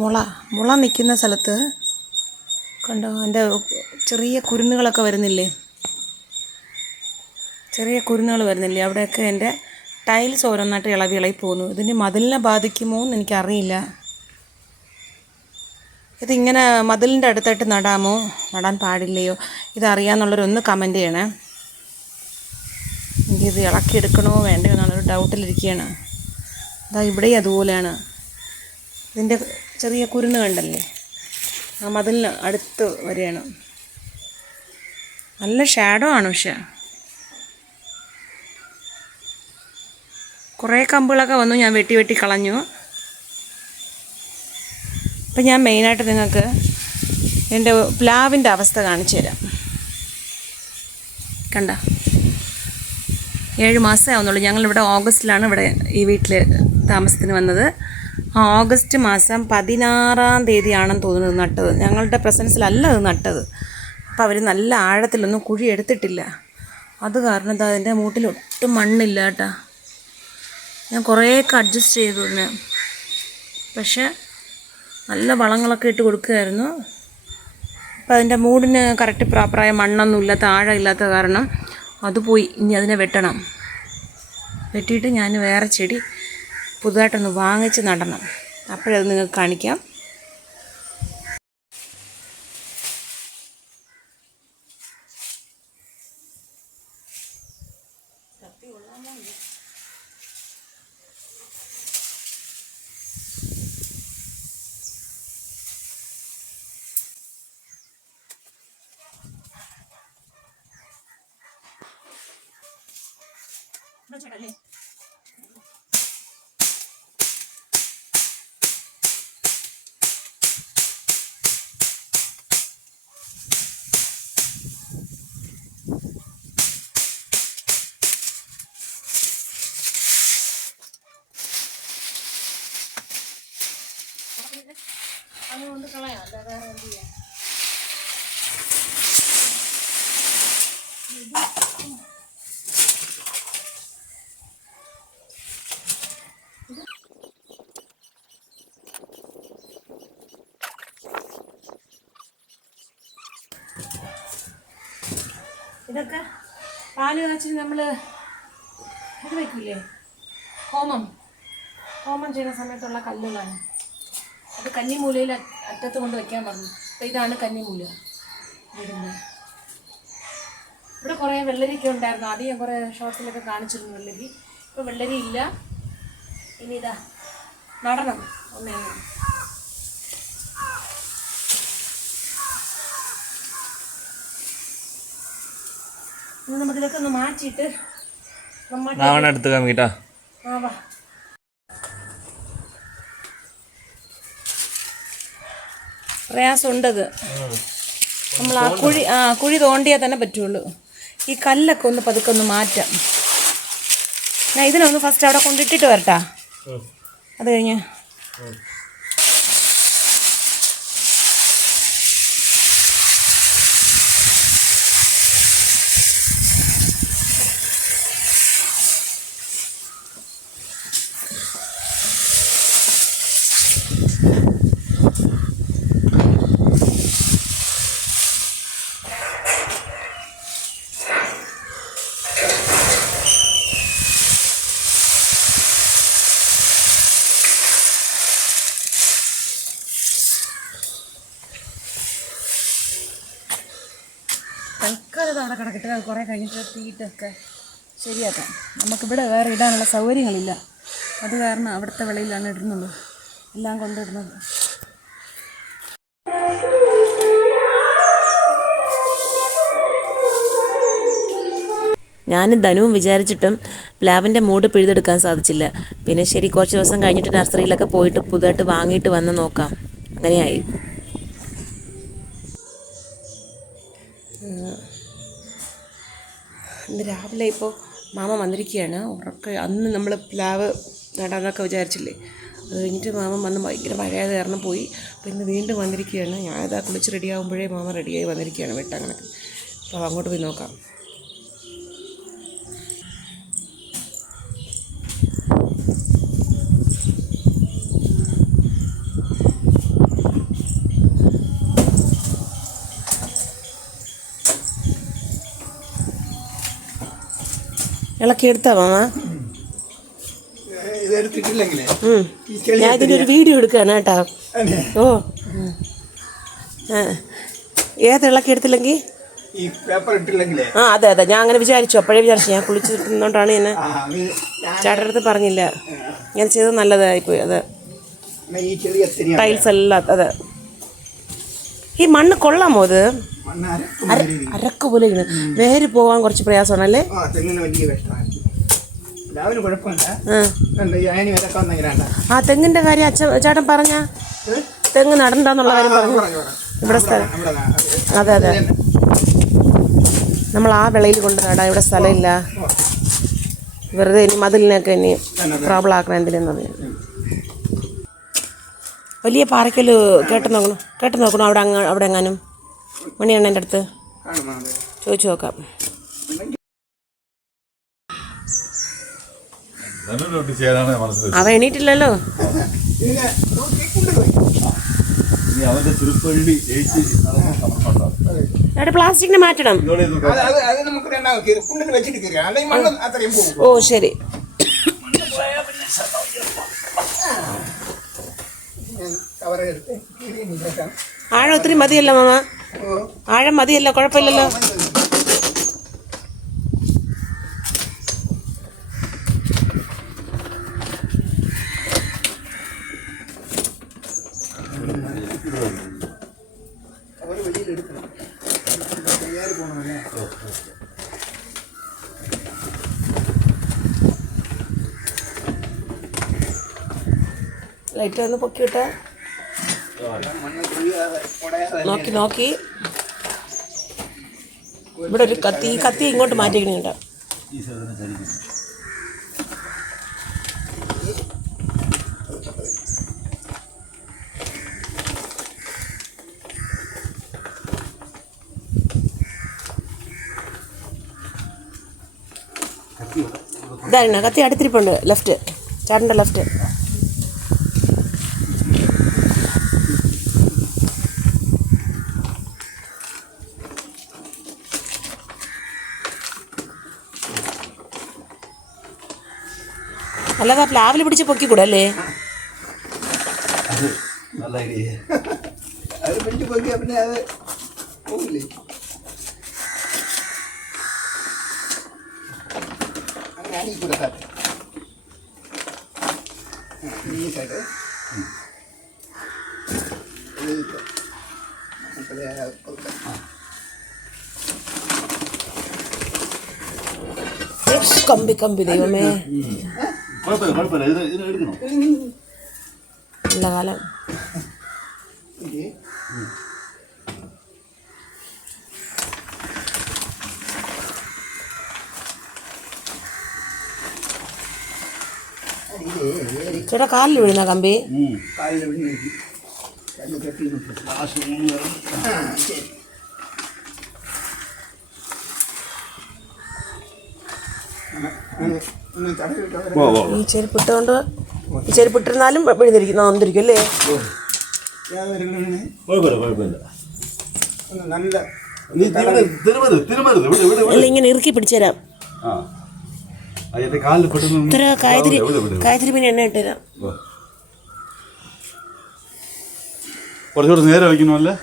മുള നിൽക്കുന്ന സ്ഥലത്ത് കണ്ടോ എൻ്റെ ചെറിയ കുരുന്നുകളൊക്കെ വരുന്നില്ലേ, അവിടെയൊക്കെ എൻ്റെ ടൈൽസ് ഓരോന്നായിട്ട് ഇളകി പോകുന്നു. ഇതിന് മതിലിനെ ബാധിക്കുമോ എന്ന് എനിക്കറിയില്ല. ഇതിങ്ങനെ മതിലിൻ്റെ അടുത്തായിട്ട് നടാൻ പാടില്ലയോ, ഇതറിയാമെന്നുള്ളവരൊന്ന് കമൻറ്റ് ചെയ്യണേ. എനിക്കിത് ഇളക്കിയെടുക്കണോ വേണ്ടയോ എന്നുള്ളൊരു ഡൗട്ടിലിരിക്കുകയാണ്. ഇവിടെയും അതുപോലെയാണ്. ഇതിൻ്റെ ചെറിയ കുരുന്ന് കണ്ടല്ലേ, ആ മതിലിന് അടുത്ത് വരികയാണ്. നല്ല ഷാഡോ ആണ്. പക്ഷേ കുറേ കമ്പുകളൊക്കെ വന്നു, ഞാൻ വെട്ടി കളഞ്ഞു. അപ്പം ഞാൻ മെയിനായിട്ട് നിങ്ങൾക്ക് എൻ്റെ പ്ലാവിൻ്റെ അവസ്ഥ കാണിച്ചു തരാം. കണ്ട 7 മാസമേ ആവുന്നുള്ളൂ. ഞങ്ങളിവിടെ ഓഗസ്റ്റിലാണ് ഇവിടെ ഈ വീട്ടിൽ താമസത്തിന് വന്നത്. ഓഗസ്റ്റ് മാസം 16-ാം തീയതിയാണെന്ന് തോന്നുന്നത് നട്ടത്. ഞങ്ങളുടെ പ്രസൻസിലല്ല അത് നട്ടത്. അപ്പോൾ അവർ നല്ല ആഴത്തിലൊന്നും കുഴി എടുത്തിട്ടില്ല. അത് കാരണം അതിൻ്റെ മൂട്ടിൽ ഒട്ടും മണ്ണില്ല കേട്ടോ. ഞാൻ കുറേയൊക്കെ അഡ്ജസ്റ്റ് ചെയ്തു തന്നെ, പക്ഷേ നല്ല വളങ്ങളൊക്കെ ഇട്ട് കൊടുക്കുകയായിരുന്നു. അപ്പോൾ അതിൻ്റെ മൂടിന് കറക്റ്റ് പ്രോപ്പറായ മണ്ണൊന്നും ഇല്ലാത്ത, ആഴമില്ലാത്ത കാരണം അത് പോയി. ഇനി അതിനെ വെട്ടിയിട്ട് ഞാൻ വേറെ ചെടി പുതുതായിട്ടൊന്ന് വാങ്ങിച്ച് നടണം. അപ്പോഴത് നിങ്ങൾക്ക് കാണിക്കാം. അതുകൊണ്ട് കളയാം, അല്ലാതെ എന്ത് ചെയ്യാം. ഇതൊക്കെ പാല് കാച്ചിട്ട് നമ്മൾ ഇത് വയ്ക്കില്ലേ, ഹോമം ചെയ്യുന്ന സമയത്തുള്ള കല്ലുകളാണ്. അത് കന്നിമൂലയിൽ അറ്റത്ത് കൊണ്ട് വയ്ക്കാൻ പറഞ്ഞു. അപ്പോൾ ഇതാണ് കന്നിമൂല. ഇവിടെ കുറേ വെള്ളരിക്ക ഉണ്ടായിരുന്നു. ആദ്യം ഞാൻ കുറേ ഷോർട്സിലൊക്കെ കാണിച്ചിരുന്നു വെള്ളരി. ഇപ്പോൾ വെള്ളരി ഇല്ല. ഇനി ഇതാ നടണം ഒന്നേ. ഇനി നമുക്കിതൊക്കെ ഒന്ന് മാറ്റിയിട്ട് എടുത്ത് കാമിട്ടാ. പ്രയാസമുണ്ടത്. നമ്മൾ കുഴി തോണ്ടിയാൽ തന്നെ പറ്റുള്ളൂ. ഈ കല്ലൊക്കെ ഒന്ന് പതുക്കെ ഒന്ന് മാറ്റാം. ഞാൻ ഇതിനൊന്ന് ഫസ്റ്റ് അവിടെ കൊണ്ടിട്ടിട്ട് വരട്ടാ. അത് കഴിഞ്ഞ് തൽക്കാലം അവിടെ കിടക്കട്ടെ. അത് കുറേ കഴിഞ്ഞിട്ട് തീറ്റൊക്കെ ശരിയാക്കാം. നമുക്കിവിടെ വേറെ ഇടാനുള്ള സൗകര്യങ്ങളില്ല. അത് കാരണം അവിടുത്തെ വെളിയിലാണ് ഇടുന്നുള്ളൂ, എല്ലാം കൊണ്ടിടുന്നത്. ഞാനും ധനുവും വിചാരിച്ചിട്ടും പ്ലാവിൻ്റെ മൂട് പിഴുതെടുക്കാൻ സാധിച്ചില്ല. പിന്നെ ശരി, കുറച്ച് ദിവസം കഴിഞ്ഞിട്ട് നഴ്സറിയിലൊക്കെ പോയിട്ട് പുതുതായിട്ട് വാങ്ങിയിട്ട് വന്ന് നോക്കാം. അങ്ങനെയായി. ഇന്ന് രാവിലെ ഇപ്പോൾ മാമ വന്നിരിക്കുകയാണ്. അന്ന് നമ്മൾ പ്ലാവ് നടാന്നൊക്കെ വിചാരിച്ചില്ലേ, അത് കഴിഞ്ഞിട്ട് മാമ വന്ന് ഭയങ്കര മഴയായത് കാരണം പോയി. അപ്പോൾ ഇന്ന് വീണ്ടും വന്നിരിക്കുകയാണ്. ഞാനിതാ കുളിച്ച് റെഡിയാകുമ്പോഴേ മാമ റെഡിയായി വന്നിരിക്കുകയാണ് വെട്ടങ്ങനക്ക്. അപ്പോൾ അങ്ങോട്ട് പോയി നോക്കാം. ഇളക്കി എടുത്താ മാമ. ഇതെടുത്തിട്ടില്ലെങ്കിലേ ഞാൻ ഇതിൻ്റെ ഒരു വീഡിയോ എടുക്കുകയാണ് കേട്ടോ. ഓ ഏത് ഇളക്കി എടുത്തില്ലെങ്കിൽ ഈ പേപ്പർ ഇട്ടില്ലെങ്കിലേ അതെ അതെ, ഞാൻ അങ്ങനെ വിചാരിച്ചു. അപ്പോഴേ വിചാരിച്ചു ഞാൻ കുളിച്ചിട്ടുണ്ടോണ്ടാണ് എന്നെ ചേട്ടൻ്റെ അടുത്ത് പറഞ്ഞില്ല. ഞാൻ ചെയ്തത് നല്ലതായിപ്പോയി. അത് ഈ ചെറിയ എത്തിരി ടൈൽസ് എല്ലാം. അതെ, ഈ മണ്ണ് കൊള്ളാമോ? അത് അരക്ക് പോലെ ഇങ്ങനെ വേര് പോകാൻ കുറച്ച് പ്രയാസമാണല്ലേ? തെങ്ങിന് വലിയ കഷ്ടമാണ്. രാവിലെ കുഴപ്പമില്ല. അതിന് വിലക്കാൻ വന്നെങ്കിലാണ്ട ആ തെങ്ങിൻ്റെ കാര്യം ചേട്ടൻ പറഞ്ഞ തെങ്ങ് നടണ്ടെന്നുള്ള കാര്യം പറഞ്ഞു. ഇവിടെ സ്ഥലം, അതെ അതെ, നമ്മൾ ആ വിളയിൽ കൊണ്ട് നടാം. ഇവിടെ സ്ഥലമില്ല, വെറുതെ ഇനി മതിലിനൊക്കെ ഇനി പ്രോബ്ലം ആക്കണം എന്തിനെന്ന് പറഞ്ഞു. വലിയ പാറയ്ക്കൽ കേട്ട് നോക്കണം. അവിടെ എങ്ങാനും മണിയണ്ണൻ്റെ അടുത്ത് ചോദിച്ചു നോക്കാം. അവ എണീറ്റില്ലല്ലോ. പ്ലാസ്റ്റിക്കിനെ മാറ്റണം. ഓ ശരി. ആഴം ഒത്തിരി മതിയല്ലോ മാമ, ആഴം മതിയല്ലോ, കുഴപ്പമില്ലല്ലോ. ലൈറ്റ് ഒന്ന് പൊക്കിവിട്ടാ നോക്കി. ഇവിടെ ഒരു കത്തി ഇങ്ങോട്ട് മാറ്റിക്കണുണ്ട്. ഇതായിരുന്നു കത്തി അടുത്തിരിപ്പുണ്ട്. ലെഫ്റ്റ്, ചേട്ടൻ്റെ ലെഫ്റ്റ്. അല്ലാതെ പ്ലാവിൽ പിടിച്ച് പൊക്കിക്കൂടെ അല്ലേ? നല്ല ഐഡിയ. അത് പിടിച്ച് പോയിക്കാ പിന്നെ അത് പോകില്ലേ? അങ്ങനെ അടിക്കൂടെ സാർ ഈ സൈഡ് കമ്പി ദൈവമേ, നല്ല കാലം. ചേട്ടാ കാലിൽ വീഴുന്ന കമ്പി? ഈ ചെരുപ്പിട്ടുകൊണ്ട് ഈ ചെരുപ്പിട്ടിരുന്നാലും വിഴുന്നിരിക്കും അല്ലേ? അല്ല ഇങ്ങനെ ഇറുക്കി പിടിച്ചുതരാം. ഇത്ര കായത്തിരി പിന്നെ എണ്ണ ഇട്ടുതരാം. കുറച്ചുകൂടെ നേരെ വയ്ക്കണമല്ലേ?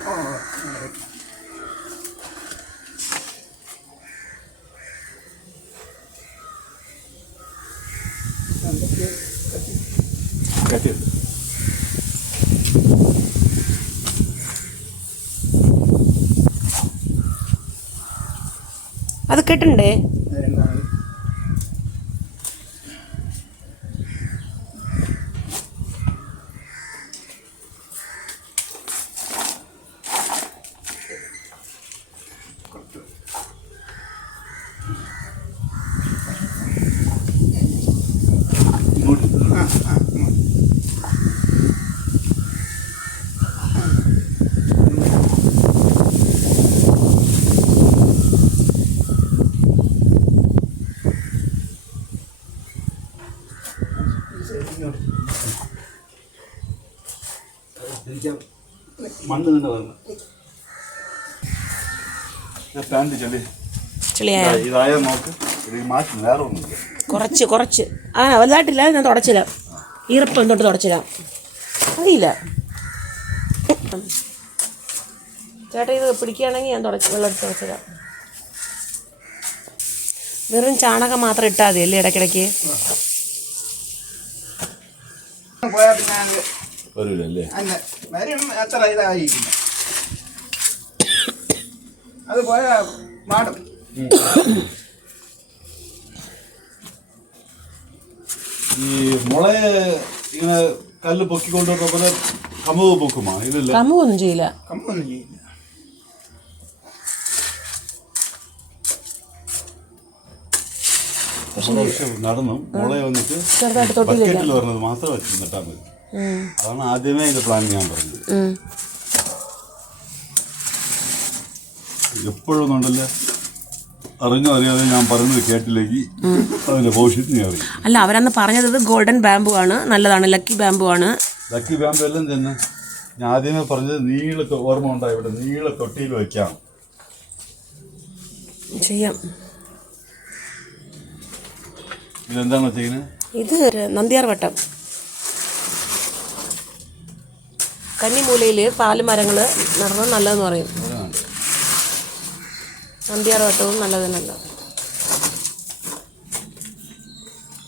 അത് കെട്ടണ്ടേ? മണ്ണ് തന്നെ വരണം. പാൻറ് ചെളി ചെളിയായ ഇതായ നോക്ക്. ഇത് മാറ്റി വേറെ ഒന്നുമില്ല. കുറച്ച് വലുതായിട്ടില്ല. ഞാൻ തുടച്ചില്ല, ഈർപ്പം തൊട്ട് തുടച്ചില്ല, അറിയില്ല ചേട്ടാ. ഇത് പിടിക്കുകയാണെങ്കിൽ ഞാൻ വെള്ളം എടുത്ത് തുടച്ചില്ല. വെറും ചാണകം മാത്രം ഇട്ടാൽ മതി അല്ലേ ഇടയ്ക്കിടയ്ക്ക്? പോയാൽ പിന്നെ അത് വരൂലല്ലേ? അതിന് വരും, അത്ര ഇതായിരിക്കില്ല. അത് പോയാൽ മാടും. ഈ മുള ഇങ്ങനെ കല്ല് പൊക്കിക്കൊണ്ടുവന്ന പോലെ കമുക് പൊക്കുമാ? ഇല്ലല്ല, കമ്പൊന്നും ചെയ്യില്ല. കമ്പൊന്നും ചെയ്യില്ല. നടന്നു മുള വന്നിട്ട് ചെറുതായിട്ട് തൊട്ടില്ല. ബക്കറ്റിൽ വരുന്നത് മാത്രം വെച്ച് നട്ടാൽ മതി. അതാണ് ആദ്യമേ ഇതിന്റെ പ്ലാൻ ഞാൻ പറഞ്ഞത്. എപ്പോഴൊന്നും ഉണ്ടല്ലേ അറിഞ്ഞോ അറിയാതെ ഞാൻ പറയുന്നത് കേട്ടില്ലെങ്കിൽ അതിന്റെ ഭവിഷ്യത്ത് ഞാൻ അറിയും. അല്ല, അവരന്ന് പറഞ്ഞത് ഗോൾഡൻ ബാമ്പു ആണ്, നല്ലതാണ്, ലക്കി ബാമ്പു ആണ്. ലക്കി ബാമ്പ് എല്ലാം തന്നെ ഞാൻ ആദ്യമേ പറഞ്ഞത് നീള ഓർമ്മ ഉണ്ടായി, ഇവിടെ നീള തൊട്ടിയിൽ വയ്ക്കാം. ചെയ്യാം. ഇതെന്താണോ ചെയ്യുന്നത്? ഇത് നന്ദ്യാർ വട്ടം. കന്നിമൂലയിൽ പാലുമരങ്ങൾ നടന്നത് നല്ലതെന്ന് പറയും. നന്ദ്യാർ വട്ടവും നല്ലത് തന്നെ.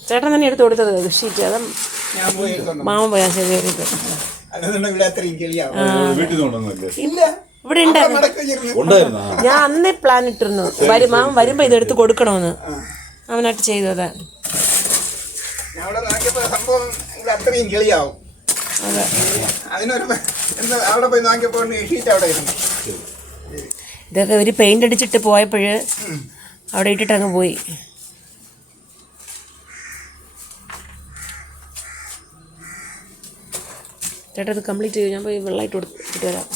ചേട്ടൻ തന്നെ എടുത്ത് കൊടുത്തത് ഷീറ്റ്. അത് ഞാൻ പോയി എടുത്തോണ്ട് മാമൻ പോയാൽ ശരി. അതൊന്നും ഇവിടെ അത്രയും ചെളിയാവും. വീട്ടിൽ നിന്ന് കൊണ്ടുവന്നല്ലേ? ഇല്ല, ഇവിടെ ഉണ്ട്. മടക്കി വെച്ചിരുന്നു. ഉണ്ടായിരുന്നോ? ഞാൻ അന്നേ പ്ലാൻ ഇട്ടിരുന്നു, മാമൻ വരുമ്പോൾ ഇതെടുത്ത് കൊടുക്കണമെന്ന്. അവനായിട്ട് ചെയ്തത്. ഞാൻ അവിടെ നോക്കിയപ്പോൾ സംഭവം ഇവിടെ അത്രയും ചെളിയാവും. അതെ, അതിനൊരു എന്താ അവിടെ പോയി നോക്കിയപ്പോൾ ഷീറ്റ് അവിടെ ഇരുന്നു. ഇതൊക്കെ ഒരു പെയിന്റ് അടിച്ചിട്ട് പോയപ്പോൾ അവിടെ ഇട്ടിട്ട് അങ്ങ് പോയി. ചേട്ടാ ഇത് കംപ്ലീറ്റ് ചെയ്യും, ഞാൻ പോയി വെള്ളമായിട്ട് കൊടുത്തിട്ട് വരാം.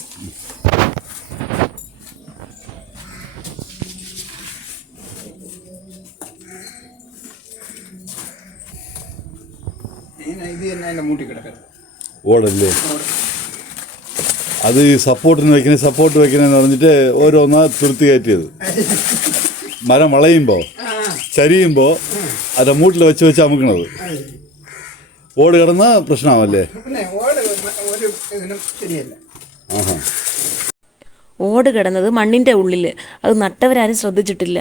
ഇത് തന്നെ അതിൻ്റെ മൂട്ടി കിടക്കുന്നത് ഓടല്ലേ? അത് ഈ സപ്പോർട്ട് വെക്കണമെന്ന് പറഞ്ഞിട്ട് ഓരോന്നാ തുരുത്തി കയറ്റിയത്. മരം വളയുമ്പോൾ ചരിയുമ്പോൾ അത് മൂട്ടിൽ വെച്ച് അമുക്കണത്. ഓട് കിടന്ന പ്രശ്നമാവല്ലേ? പിന്നെ ഓട് ഒരു ഇതിനും ശരിയല്ല. ആഹാ. ഓട് കിടന്നത് മണ്ണിൻ്റെ ഉള്ളിൽ, അത് നട്ടവരാരും ശ്രദ്ധിച്ചിട്ടില്ല.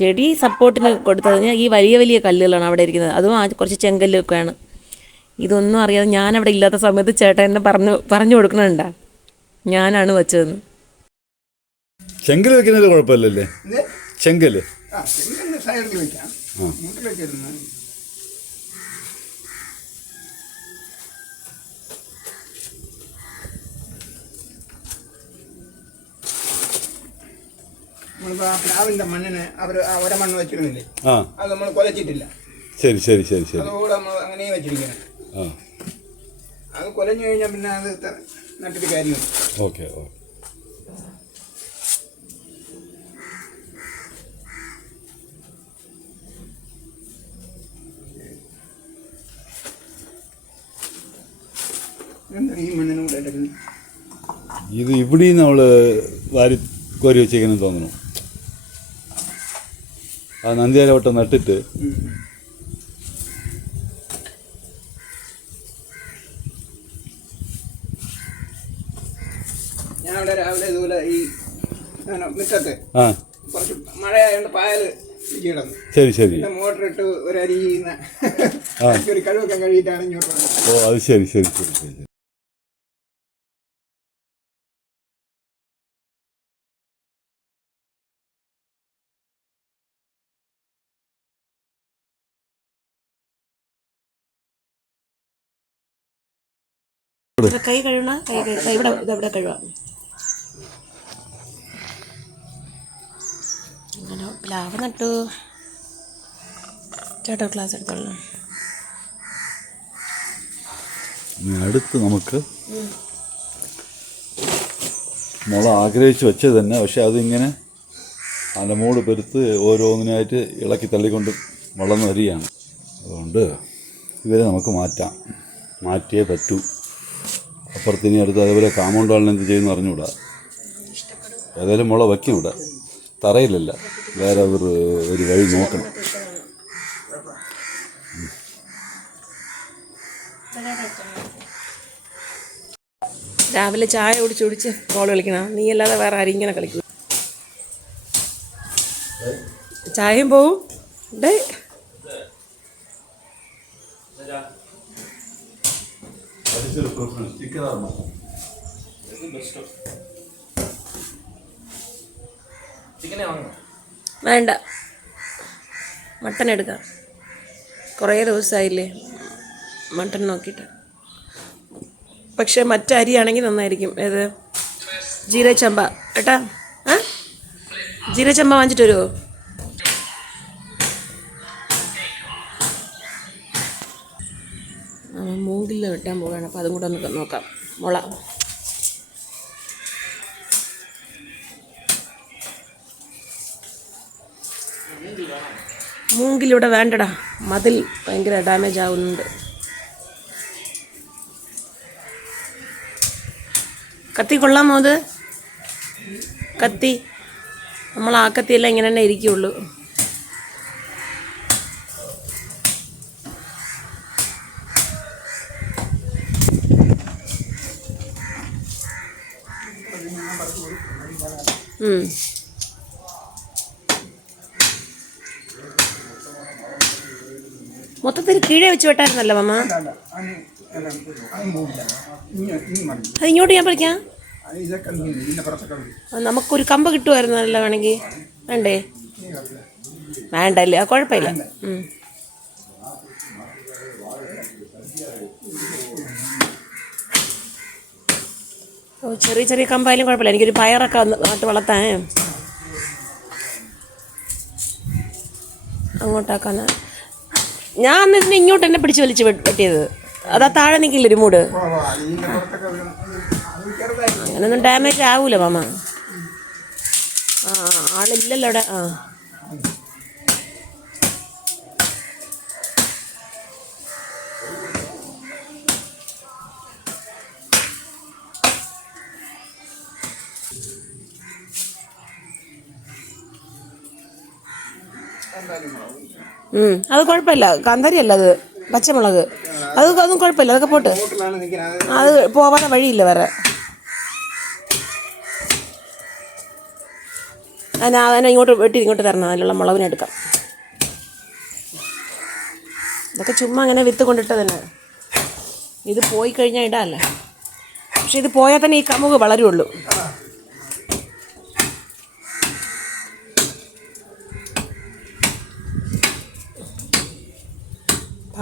ചെടി സപ്പോർട്ടിന് കൊടുത്തത് ഈ വലിയ വലിയ കല്ലുകളാണ് അവിടെ ഇരിക്കുന്നത്, അതും കുറച്ച് ചെങ്കല്ലൊക്കെയാണ്. ഇതൊന്നും അറിയാതെ ഞാനവിടെ ഇല്ലാത്ത സമയത്ത് ചേട്ടൻ എന്നെ പറഞ്ഞു കൊടുക്കണുണ്ടാ ഞാനാണ് വെച്ചതെന്ന്. ചെങ്കൽ വെക്കുന്നത് കുഴപ്പമില്ലല്ലേ? ചെങ്കല് സൈഡിൽ വെക്കാം, മൂട്ടിൽ വെച്ചിരുന്നു. നമ്മളിപ്പോൾ പ്ലാവിൻ്റെ മണ്ണിന് അവർ ഒര മണ്ണ് വെച്ചിരുന്നില്ലേ, അത് നമ്മൾ കൊലച്ചിട്ടില്ല. ശരി ശരി ശരി ശരി. അതുകൂടെ നമ്മൾ അങ്ങനെ വെച്ചിരിക്കണം. അത് കൊലഞ്ഞു കഴിഞ്ഞാൽ പിന്നെ അത് നട്ടിട്ട് കാര്യമില്ല. Okay okay. എന്താ ഈ മണ്ണിനും കൂടെ എടുക്കുന്നത്? ഇത് ഇവിടെയും നമ്മൾ വാരി കോരി വെച്ചേക്കെന്ന് തോന്നുന്നു. ആ നന്ദിയാലവട്ടം നട്ടിട്ട് ഞാൻ അവിടെ രാവിലെ ഇതുപോലെ ഈ മുറ്റത്ത് ആ കുറച്ച് മഴയായതുകൊണ്ട് പായൽ കിടന്നു. ശരി ശരി. മോട്ടർ ഇട്ട് ഒരു അരിയുന്ന ഒരു കഴിവൊക്കെ കഴിയിട്ടാണ് ഇങ്ങോട്ട് വന്നത്. ഓ അത് ശരി ശരി ശരി ശരി. കൈ കഴുകണ ഇവിടെ കഴുകാം. അങ്ങനെ പ്ലാവ് നട്ടു. ചേട്ടാ ക്ലാസ് എടുത്തോളാം. അടുത്ത് നമുക്ക് മുള ആഗ്രഹിച്ച് വെച്ചത് തന്നെ, പക്ഷെ അതിങ്ങനെ അതിൻ്റെ മൂട് പെരുത്ത് ഓരോന്നിനായിട്ട് ഇളക്കി തള്ളിക്കൊണ്ട് വളർന്നു വരികയാണ്. അതുകൊണ്ട് ഇവരെ നമുക്ക് മാറ്റിയേ പറ്റൂ. അപ്പുറത്തിനി അടുത്ത് അതേപോലെ കാമ്പൗണ്ട് വാളിന് എന്ത് ചെയ്യുമെന്ന് അറിഞ്ഞുകൂടാ. ഏതായാലും മുള വയ്ക്കും ഇവിടെ, തറയിലല്ല, വേറെ ഒരു വഴി നോക്കണം. രാവിലെ ചായ കുടിച്ച് ബോൾ കളിക്കണം. നീ അല്ലാതെ വേറെ ആരും ഇങ്ങനെ കളിക്കും. ചായയും പോവും. ഡേ വേണ്ട, മട്ടൻ എടുക്കാം. കുറേ ദിവസമായില്ലേ മട്ടൻ നോക്കിയിട്ട്. പക്ഷെ മറ്റരിയാണെങ്കിൽ നന്നായിരിക്കും. ഏത് ജീരകച്ചമ്പ ഏട്ടാ? ജീരകച്ചമ്പ വാങ്ങിച്ചിട്ട് വരുമോ? മൂങ്കില് വെട്ടാൻ പോവുകയാണ്. അപ്പോൾ അതും കൂടെ ഒന്ന് നോക്കാം. മുള മൂങ്കിലിവിടെ വേണ്ടടാ, മതിൽ ഭയങ്കര ഡാമേജ് ആവുന്നുണ്ട്. കത്തി കൊള്ളാമോ അത്? കത്തി നമ്മൾ ആ കത്തിയെല്ലാം ഇങ്ങനെ തന്നെ ഇരിക്കുകയുള്ളൂ. മൊത്തത്തിൽ കീഴേ വെച്ച് വെട്ടായിരുന്നല്ലോ മമ്മ. അത് ഇങ്ങോട്ട് ഞാൻ പഠിക്കാം. നമുക്കൊരു കമ്പ് കിട്ടുമായിരുന്നല്ലോ വേണമെങ്കിൽ. വേണ്ടേ? വേണ്ടല്ലേ? ആ കുഴപ്പമില്ല. ഓ, ചെറിയ ചെറിയ കമ്പായാലും കുഴപ്പമില്ല. എനിക്കൊരു പയറൊക്കെ നട്ട് വളർത്താൻ. അങ്ങോട്ടാക്കാന്ന് ഞാൻ അന്നിരുന്ന് ഇങ്ങോട്ട് തന്നെ പിടിച്ച് വലിച്ച് വെട്ടിയത്. അതാ താഴെ നിൽക്കില്ലൊരു മൂട്. അങ്ങനൊന്നും ഡാമേജ് ആവൂല മാമ. ആളില്ലല്ലോ അവിടെ. അത് കുഴപ്പമില്ല. കാന്താരിയല്ല അത്, പച്ചമുളക്. അതും കുഴപ്പമില്ല. അതൊക്കെ പോട്ട്. അത് പോവാതെ വഴിയില്ല വേറെ. അതിനെ ഇങ്ങോട്ട് വെട്ടി ഇങ്ങോട്ട് തരണം. അതിലുള്ള മുളകിനെടുക്കാം. ഇതൊക്കെ ചുമ്മാ അങ്ങനെ വിത്ത് കൊണ്ടിട്ട് തന്നെ. ഇത് പോയി കഴിഞ്ഞാൽ ഇടാമല്ലേ. പക്ഷെ ഇത് പോയാൽ തന്നെ ഈ കമുക് വളരുള്ളൂ.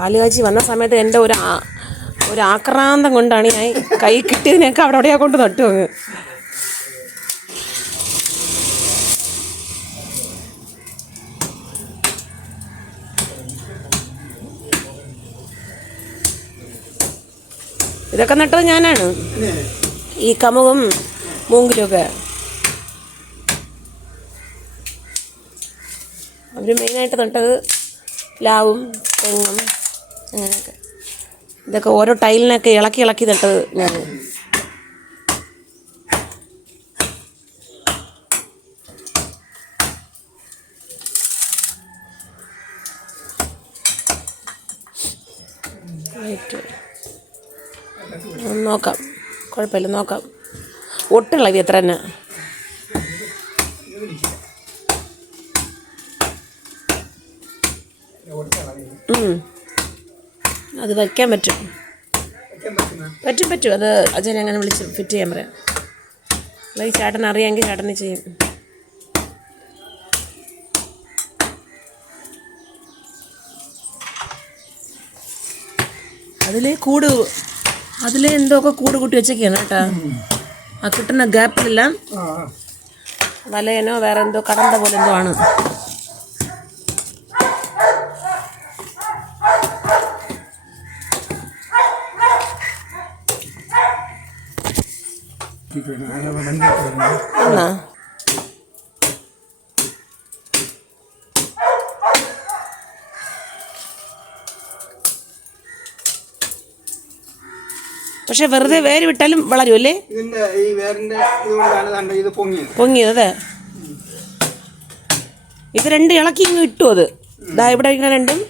പാലുകാച്ചി വന്ന സമയത്ത് എൻ്റെ ഒരു ആക്രാന്തം കൊണ്ടാണ് ഞാൻ കൈ കിട്ടിയതിനൊക്കെ അവിടെ കൊണ്ട് നട്ടു അങ്ങ്. ഇതൊക്കെ നട്ടത് ഞാനാണ്. ഈ കമുകും മൂങ്കിലുമൊക്കെ. അവർ മെയിനായിട്ട് നട്ടത് പ്ലാവും തെങ്ങും അങ്ങനെയൊക്കെ. ഇതൊക്കെ ഓരോ ടൈലിനൊക്കെ ഇളക്കി നട്ടത് ഞാൻ. നോക്കാം, കുഴപ്പമില്ല, നോക്കാം. ഒട്ടുള്ളവി എത്ര തന്നെ. അത് വയ്ക്കാൻ പറ്റും. അത് അച്ഛനെ അങ്ങനെ വിളിച്ച് ഫിറ്റ് ചെയ്യാൻ പറയാം. ഈ ചേട്ടൻ അറിയാമെങ്കിൽ ചേട്ടനെ ചെയ്യും. അതിലെ എന്തൊക്കെ കൂട് കൂട്ടി വെച്ചൊക്കെയാണ് കേട്ടോ. ആ കിട്ടുന്ന ഗ്യാപ്പിലെല്ലാം വലയനോ വേറെ എന്തോ കടന്ത പോലെ എന്തോ ആണ്. പക്ഷെ വെറുതെ വേര് വിട്ടാലും വളരുമല്ലേ? പൊങ്ങിയത്. ഇത് രണ്ട് ഇളക്കി ഇങ്ങ് ഇട്ടു. അത് ഇതാ ഇവിടെ ഇങ്ങനെ രണ്ടും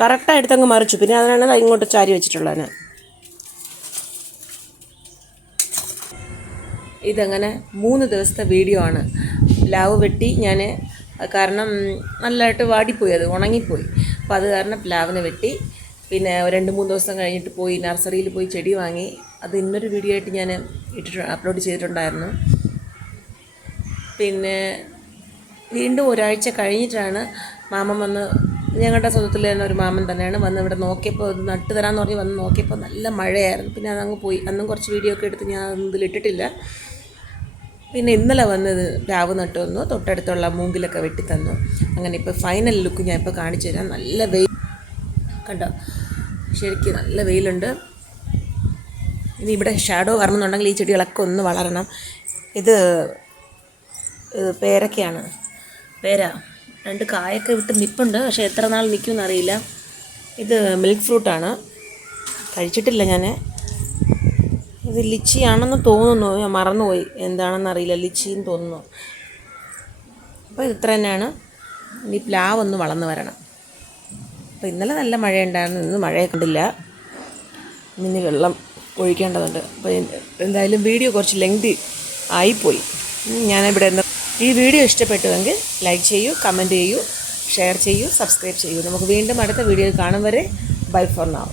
കറക്റ്റായിട്ട് അങ്ങ് മറിച്ചു. പിന്നെ അതിനാണ് ദാ ഇങ്ങോട്ട് ചാരി വെച്ചിട്ടുള്ളത്. ഇതങ്ങനെ 3 ദിവസത്തെ വീഡിയോ ആണ്. പ്ലാവ് വെട്ടി ഞാൻ, കാരണം നല്ലതായിട്ട് വാടിപ്പോയി, അത് ഉണങ്ങിപ്പോയി. അപ്പോൾ അത് കാരണം പ്ലാവിനെ വെട്ടി. പിന്നെ 2-3 ദിവസം കഴിഞ്ഞിട്ട് പോയി നഴ്സറിയിൽ പോയി ചെടി വാങ്ങി. അത് ഇന്നൊരു വീഡിയോ ആയിട്ട് ഞാൻ അപ്ലോഡ് ചെയ്തിട്ടുണ്ടായിരുന്നു. പിന്നെ വീണ്ടും ഒരാഴ്ച കഴിഞ്ഞിട്ടാണ് മാമൻ വന്ന്, ഞങ്ങളുടെ സ്വന്തത്തിൽ തന്നെ ഒരു മാമൻ തന്നെയാണ് വന്ന് ഇവിടെ നോക്കിയപ്പോൾ ഇത് നട്ട് തരാമെന്ന് പറഞ്ഞ് വന്ന് നോക്കിയപ്പോൾ നല്ല മഴയായിരുന്നു. പിന്നെ അതങ്ങ് പോയി. അന്നും കുറച്ച് വീഡിയോ ഒക്കെ എടുത്ത് ഞാൻ ഇതിലിട്ടിട്ടില്ല. പിന്നെ ഇന്നലെ വന്നത് പ്ലാവ് നട്ടു വന്നു, തൊട്ടടുത്തുള്ള മൂങ്കിലൊക്കെ വെട്ടി തന്നു. അങ്ങനെ ഇപ്പോൾ ഫൈനൽ ലുക്ക് ഞാൻ ഇപ്പോൾ കാണിച്ചു തരാം. നല്ല വെയിൽ കണ്ടോ, ശരിക്കും നല്ല വെയിലുണ്ട്. ഇനി ഇവിടെ ഷാഡോ വരണമെന്നുണ്ടെങ്കിൽ ഈ ചെടികളൊക്കെ ഒന്ന് വളരണം. ഇത് പേരക്കയാണ്, പേര 2 കായൊക്കെ വിട്ട് നിൽപ്പുണ്ട്. പക്ഷേ എത്ര നാൾ നിൽക്കുമെന്ന് അറിയില്ല. ഇത് മിൽക്ക് ഫ്രൂട്ടാണ്, കഴിച്ചിട്ടില്ല ഞാൻ. ഇത് ലിച്ചിയാണെന്ന് തോന്നുന്നു, ഞാൻ മറന്നുപോയി, എന്താണെന്നറിയില്ല, ലിച്ചിന്ന് തോന്നുന്നു. അപ്പോൾ ഇത് ഇത്ര തന്നെയാണ്. ഇനി പ്ലാവ് ഒന്ന് വളർന്നു വരണം. അപ്പോൾ ഇന്നലെ നല്ല മഴയുണ്ടായിരുന്നു, ഇന്ന് മഴയെ കണ്ടില്ല. ഇനി വെള്ളം ഒഴിക്കേണ്ടതുണ്ട്. അപ്പോൾ എന്തായാലും വീഡിയോ കുറച്ച് ലെങ്തി ആയിപ്പോയി. ഞാനിവിടെ ഈ വീഡിയോ ഇഷ്ടപ്പെട്ടുവെങ്കിൽ ലൈക്ക് ചെയ്യൂ, കമൻറ്റ് ചെയ്യൂ, ഷെയർ ചെയ്യൂ, സബ്സ്ക്രൈബ് ചെയ്യൂ. നമുക്ക് വീണ്ടും അടുത്ത വീഡിയോയിൽ കാണും വരെ ബൈ ഫോർ നൗ.